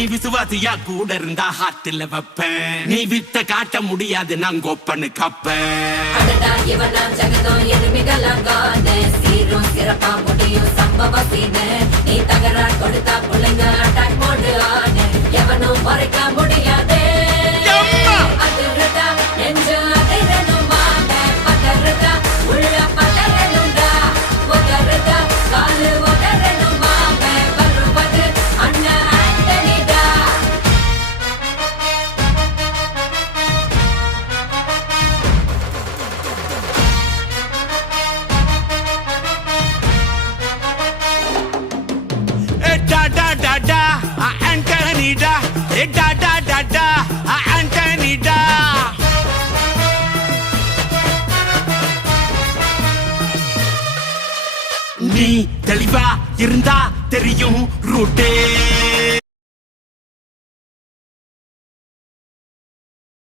நீ விசுவாசியா கூட இருந்தா ஹார்ட்ல வைப்பேன். நீ வித்த காட்ட முடியாது நான் கொப்பனு கப்பேன். சீரும் சிறப்பா முடியும் சம்பவ சீனு. நீ தகரா கொடுத்தா பிள்ளைங்க அட்டாக் மோடு ஆனு. எவனும் மறைக்க முடியாதே. அதிர்றதா நெஞ்சு அதிரணும் வாங்க. பதறதா உள்ள பதறணும்டா. உதறதா காலு உதறணும் வாங்க. வருவது அண்ணன் ஆண்டனிடா. Da da da da, Anthony da. Da da da da, Anthony da. நீ தெளிவா இருந்தா தெரியும் ரூட்டே.